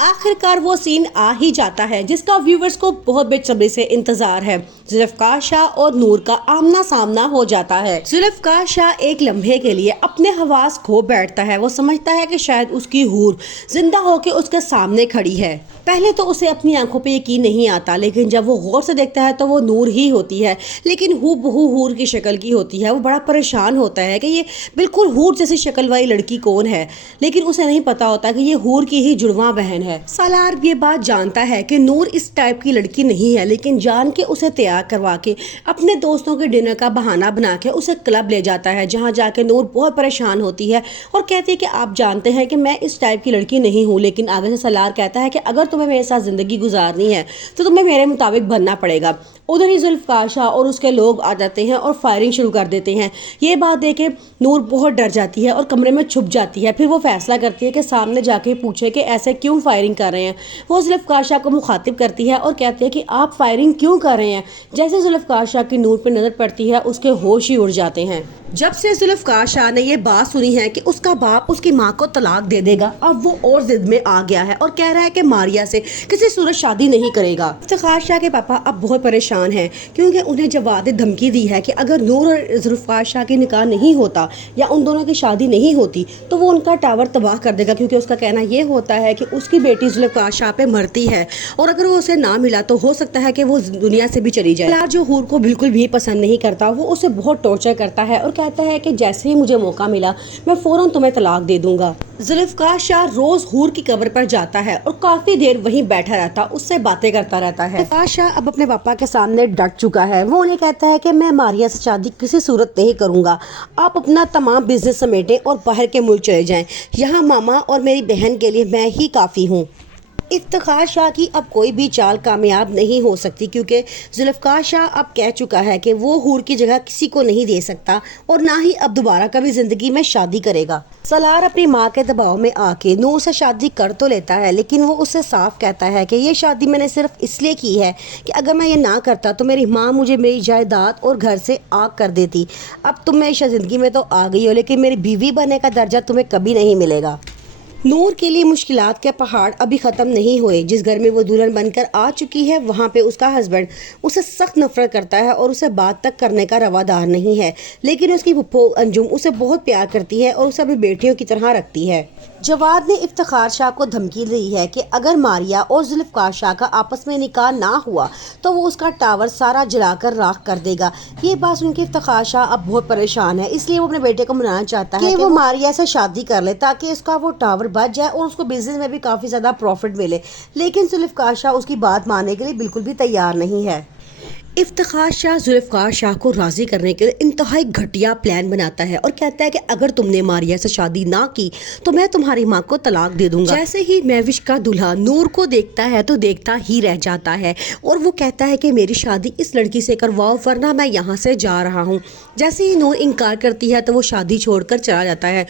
आखिरकार वो सीन आ ही जाता है जिसका व्यूवर्स को बहुत बेसब्री से इंतजार है। जुल्फ़िकार शाह और नूर का आमना सामना हो जाता है। जुल्फ़िकार शाह एक लम्हे के लिए अपने हवास खो बैठता है। वो समझता है कि शायद उसकी हूर जिंदा होकर उसके सामने खड़ी है। पहले तो उसे अपनी आंखों पे यकीन नहीं आता, लेकिन जब वो गौर से देखता है तो वो नूर ही होती है, लेकिन हूबहू हूर की शक्ल की होती है। वो बड़ा परेशान होता है कि ये बिल्कुल हूर जैसी शक्ल वाली लड़की कौन है, लेकिन उसे नहीं पता होता कि ये हूर की ही जुड़वा बहन है। सालार ये बात जानता है कि नूर इस टाइप की लड़की नहीं है, लेकिन जान के उसे तैयार करवा के अपने दोस्तों के डिनर का बहाना बना के उसे क्लब ले जाता है, जहाँ जाके नूर बहुत परेशान होती है और कहती है कि आप जानते हैं कि मैं इस टाइप की लड़की नहीं हूँ। लेकिन आगे से सालार कहता है कि अगर तुम्हें मेरे साथ जिंदगी गुजारनी है तो तुम्हें मेरे मुताबिक बनना पड़ेगा। उधर ही जुल्फ़िकार शाह और उसके लोग आ जाते हैं और फायरिंग शुरू कर देते हैं। ये बात देखे नूर बहुत डर जाती है और कमरे में छुप जाती है। फिर वो फैसला करती है कि सामने जाके पूछे कि ऐसे क्यों फायरिंग कर रहे हैं। वो जुल्फ़िकार शाह को मुखातिब करती है और कहती है कि आप फायरिंग क्यों कर रहे हैं। जैसे जुल्फ़िकार शाह की नूर पर नजर पड़ती है उसके होश ही उड़ जाते हैं। जब से जुल्फ़िकार शाह ने ये बात सुनी है कि उसका बाप उसकी माँ को तलाक दे देगा, अब वो और जिद में आ गया है और कह रहा है कि मारिया से किसी सूरत शादी नहीं करेगा। जुल्फ़िकार शाह के पापा अब बहुत परेशान हैं, क्योंकि उन्हें जवाब धमकी दी है कि अगर नूर और जुल्फ़िकार शाह की निकाह नहीं होता या उन दोनों की शादी नहीं होती तो वो उनका टावर तबाह कर देगा, क्योंकि उसका कहना ये होता है कि उसकी बेटी जुल्फ़िकार शाह पे मरती है और अगर वो उसे ना मिला तो हो सकता है कि वो दुनिया से भी चली जाए। जो हूर को बिल्कुल भी पसंद नहीं करता, वो उसे बहुत टॉर्चर करता है और कहता है कि जैसे ही मुझे मौका मिला मैं फौरन तुम्हें तलाक दे दूंगा। जुल्फ़िकार शाह रोज हूर की कब्र पर जाता है और काफी देर वहीं बैठा रहता, उससे बातें करता रहता है। जुल्फ़िकार शाह अब अपने पापा के सामने डट चुका है। वो उन्हें कहता है कि मैं मारिया से शादी किसी सूरत नहीं करूंगा, आप अपना तमाम बिजनेस समेटें और बाहर के मुल्क चले जाएं। यहाँ मामा और मेरी बहन के लिए मैं ही काफी हूँ। इफ्तिखार शाह की अब कोई भी चाल कामयाब नहीं हो सकती, क्योंकि जुल्फ़िकार शाह अब कह चुका है कि वो हूर की जगह किसी को नहीं दे सकता और ना ही अब दोबारा कभी जिंदगी में शादी करेगा। सालार अपनी माँ के दबाव में आके नूर से शादी कर तो लेता है, लेकिन वो उससे साफ कहता है कि ये शादी मैंने सिर्फ इसलिए की है कि अगर मैं ये ना करता तो मेरी माँ मुझे मेरी जायदाद और घर से आग कर देती। अब तुम मेरी ज़िंदगी में तो आ गई हो, लेकिन मेरी बीवी बनने का दर्जा तुम्हें कभी नहीं मिलेगा। नूर के लिए मुश्किलात के पहाड़ अभी ख़त्म नहीं हुए। जिस घर में वो दुल्हन बनकर आ चुकी है वहाँ पे उसका हस्बैंड उसे सख्त नफरत करता है और उसे बात तक करने का रवादार नहीं है, लेकिन उसकी फुप्पो अंजुम उसे बहुत प्यार करती है और उसे अपनी बेटियों की तरह रखती है। जवाद ने इफ्तिखार शाह को धमकी दी है कि अगर मारिया और जुल्फ़िकार शाह का आपस में निकाह ना हुआ तो वो उसका टावर सारा जलाकर राख कर देगा। ये बात सुनकर इफ्तिखार शाह अब बहुत परेशान है, इसलिए वो अपने बेटे को मनाना चाहता है कि वो मारिया से शादी कर ले ताकि उसका वो टावर बच जाए और उसको बिजनेस में भी काफ़ी ज़्यादा प्रॉफिट मिले। लेकिन जुल्फ़िकार शाह उसकी बात मानने के लिए बिल्कुल भी तैयार नहीं है। इफ्तिखार शाह जुल्फ़िकार शाह को राज़ी करने के लिए इंतहाई घटिया प्लान बनाता है और कहता है कि अगर तुमने मारिया से शादी ना की तो मैं तुम्हारी माँ को तलाक दे दूंगा। जैसे ही महविश का दूल्हा नूर को देखता है तो देखता ही रह जाता है और वो कहता है कि मेरी शादी इस लड़की से करवाओ वरना मैं यहाँ से जा रहा हूँ। जैसे ही नूर इनकार करती है तो वो शादी छोड़कर चला जाता है।